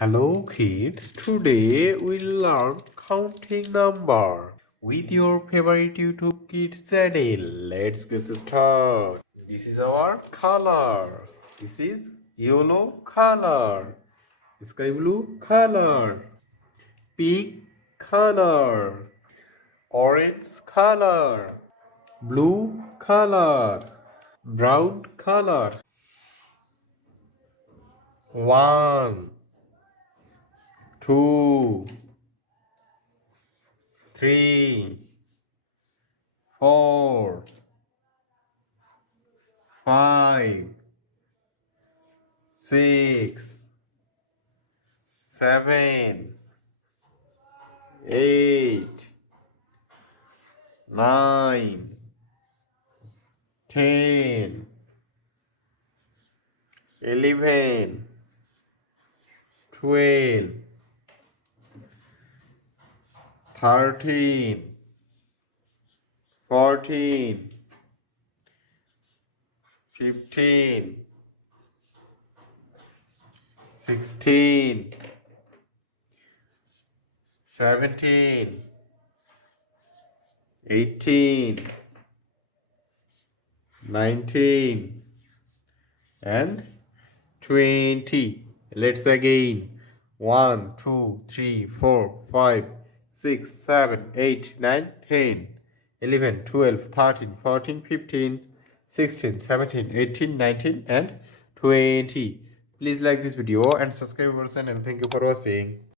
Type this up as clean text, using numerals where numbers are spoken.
Hello kids, today we'll learn counting number with your favorite YouTube Kids channel. Let's get started. This is our color. This is yellow color, sky blue color, pink color, orange color, blue color, brown color. One, two, three, 4, 5, 6, 7, 8, 9, 10, 11, 12, 13, 14, 15, 16, 17, 18, 19, and 20. Let's again. 1, 2, 3, 4, 5, 6, 7, 8, 9, 10, 11, 12, 13, 14, 15, 16, 17, 18, 19, and 20. Please like this video and subscribe our channel. Thank you for watching.